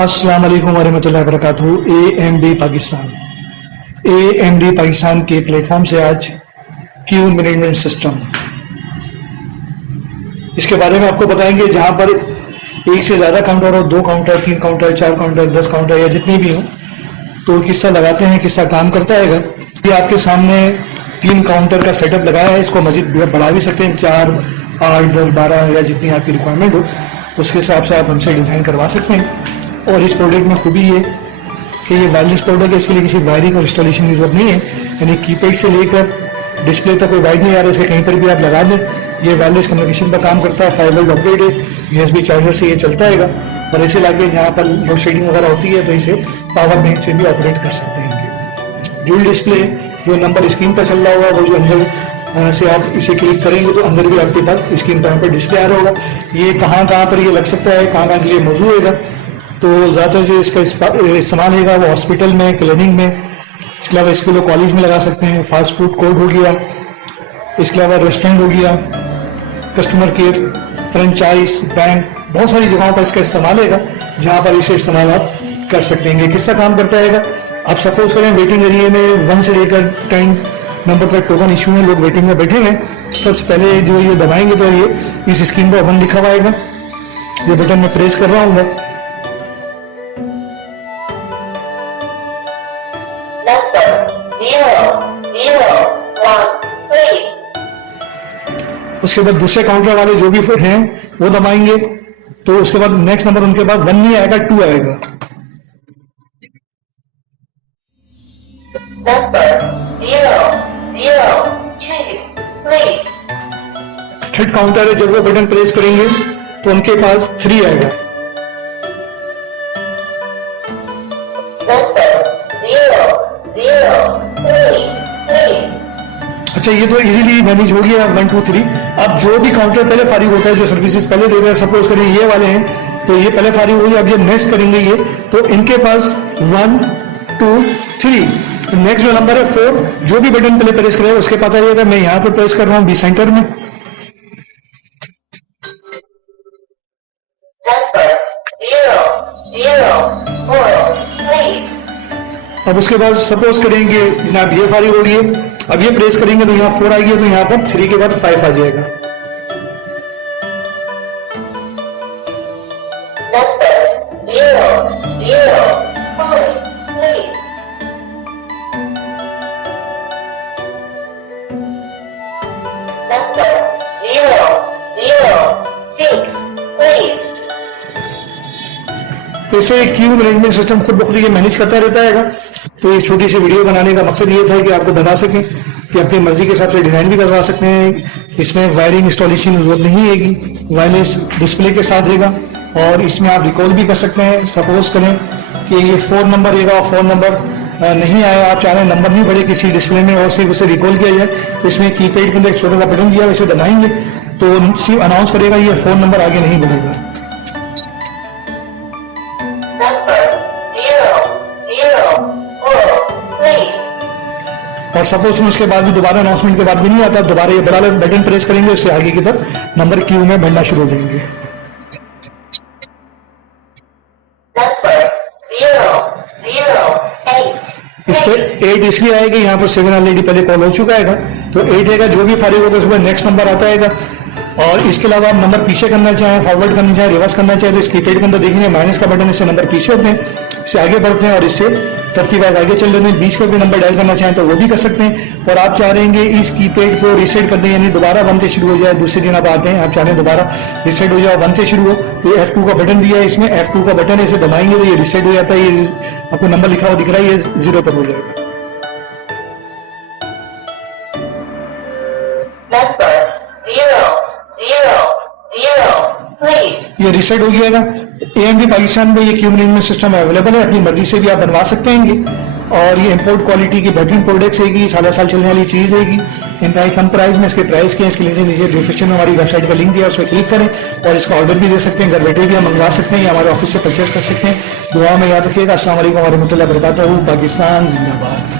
अस्सलाम वालेकुम वरहमतुल्लाहि वबरकातुहू। AMD पाकिस्तान के प्लेटफॉर्म से आज क्यू मैनेजमेंट सिस्टम, इसके बारे में आपको बताएंगे। जहां पर एक से ज्यादा काउंटर हो, 2 काउंटर, 3 काउंटर, 4 काउंटर, 10 काउंटर या जितने भी हो, तो किस्सा लगाते हैं, किस्सा काम करता है। ये आपके सामने 3 काउंटर का सेटअप लगाया है। इसको मजीद बढ़ा भी सकते हैं, 4, 8, 10, 12 या जितनी आपकी रिक्वायरमेंट हो उसके हिसाब से आप हमसे डिजाइन करवा सकते हैं। और इस प्रोडक्ट में खूबी ये कि ये वायरलेस प्रोडक्ट है, इसके लिए किसी वायरिंग और इंस्टॉलेशन की जरूरत नहीं है। यानी कीपैड से लेकर डिस्प्ले तक कोई वायर नहीं आ रहा है, इसे कहीं पर भी आप लगा दें। ये वायरलेस कम्युनिकेशन पर काम करता है, 5 वोल्ट अपग्रेड है, USB चार्जर से ये चलता है। और इसे लाके जहाँ पर लोड शेडिंग वगैरह होती है तो इसे पावर बैंक से भी ऑपरेट कर सकते हैं। ड्यूल डिस्प्ले, जो नंबर स्क्रीन पर चल रहा होगा वो जो अंदर से आप इसे क्लिक करेंगे तो अंदर भी आपके पास स्क्रीन पर डिस्प्ले आ रहा होगा। ये कहाँ पर ये लग सकता है, कहाँ के लिए मौजूद होगा। तो ज़्यादातर जो इसका इस्तेमाल होगा वो हॉस्पिटल में, क्लिनिक में, इसके अलावा स्कूल और कॉलेज में लगा सकते हैं। फास्ट फूड कोर्ट हो गया, इसके अलावा रेस्टोरेंट हो गया, कस्टमर केयर, फ्रेंचाइज, बैंक, बहुत सारी जगहों पर इसका इस्तेमाल होगा जहाँ पर इसे इस्तेमाल आप कर सकते हैं। किसका काम करता है, आप सपोज करें वेटिंग एरिया में 1 से लेकर 10 नंबर तक टोकन इशू में लोग वेटिंग में बैठे हैं। सबसे पहले जो ये दबाएंगे तो ये इस स्क्रीन पर 1 लिखा हुआ आएगा। ये बटन मैं प्रेस कर रहा हूँ, उसके बाद दूसरे काउंटर वाले जो भी हैं वो दबाएंगे तो उसके बाद नेक्स्ट नंबर उनके बाद 1 नहीं आएगा, 2 आएगा। थर्ड काउंटर है, जब वो बटन प्रेस करेंगे तो उनके पास 3 आएगा। अच्छा, ये तो इजीली मैनेज हो गया 1, 2, 3। अब जो भी काउंटर पहले फारिग होता है, जो सर्विसेज पहले देता है, सपोज करें ये वाले हैं तो ये पहले फारिग हो गया। अब जब नेक्स्ट करेंगे ये तो इनके पास 1, 2, 3, नेक्स्ट जो नंबर है 4, जो भी बटन पहले प्रेस करेगा उसके पास आ जाएगा। मैं यहाँ पे प्रेस कर रहा हूँ बी सेंटर में, अब उसके बाद सपोज करेंगे जनाब ये फारिग हो गई। अब ये प्रेस करेंगे तो यहाँ 4 आएगी, तो यहाँ पर 3 के बाद 5 आ जाएगा। तो इसे क्यू मैनेजमेंट सिस्टम खुद ब खुद ये मैनेज करता रहता है। तो ये छोटी सी वीडियो बनाने का मकसद ये था कि आपको बता सकें कि अपनी मर्जी के हिसाब से डिजाइन भी करवा सकते हैं। इसमें वायरिंग इंस्टॉलेशन की जरूरत नहीं है, वायरलेस डिस्प्ले के साथ रहेगा। और इसमें आप रिकॉल भी कर सकते हैं। सपोज करें कि ये 4 नंबर रहेगा और 4 नंबर नहीं आया, आप चाह रहे हैं नंबर नहीं बढ़े किसी डिस्प्ले में और सिर्फ उसे रिकॉल किया जाए, तो इसमें कीपैड के अंदर एक छोटा सा बटन दिया, इसे दबाएंगे तो सिर्फ अनाउंस करेगा ये 4 नंबर आगे नहीं बढ़ेगा। और सपोज उसके बाद भी दोबारा अनाउंसमेंट के बाद भी नहीं आता, दोबारा ये बड़ा बटन प्रेस करेंगे, उससे आगे की तरफ नंबर क्यू में बढ़ना शुरू हो जाएंगे। इस पर 8 इसलिए आएगा, यहाँ पर 7 ऑलरेडी पहले कॉल हो चुका है, तो 8 रहेगा। जो भी फारिग होगा उसके बाद नेक्स्ट नंबर आता है। और इसके अलावा आप नंबर पीछे करना चाहें, फॉरवर्ड करना चाहें, रिवर्स करना चाहें, तो इस कीपैड के अंदर देखेंगे माइनस का बटन, इससे नंबर पीछे होते हैं, इससे आगे बढ़ते हैं और इससे तरतीब आगे चल रहे हैं। बीच का भी नंबर डायल करना चाहें तो वो भी कर सकते हैं। और आप चाह रहे हैं कि इस कीपैड को रीसेट कर दें, यानी दोबारा 1 से शुरू हो जाए। दूसरे दिन आप आते हैं, आप चाह रहे हैं दोबारा रीसेट हो जाए, 1 से शुरू हो, तो F2 का बटन दिया है इसमें, F2 का बटन है, इसे दबाएंगे तो ये रीसेट हो जाता है। ये आपको नंबर लिखा हुआ दिख रहा है, ये 0 पर हो जाएगा। ये रीसेट हो गया। AMD पाकिस्तान में ये क्यू मैनेजमेंट सिस्टम अवेलेबल है, अपनी मर्जी से भी आप बनवा सकते हैं। और ये इंपोर्ट क्वालिटी की बेहतरीन प्रोडक्ट्स है, साल चलने वाली चीज है। इंतहाई कम प्राइस में इसके प्राइस के, इसके लिए नीचे डिस्क्रिप्शन में हमारी वेबसाइट का लिंक दिया, उस पर क्लिक करें और इसका ऑर्डर भी दे सकते हैं। घर बैठे भी हम मंगवा सकते हैं या हमारे ऑफिस से परचेज कर सकते हैं। दुआ में याद रखिएगा। अस्सलाम वालेकुम वरहमतुल्लाहि वबरकातुहू। पाकिस्तान जिंदाबाद।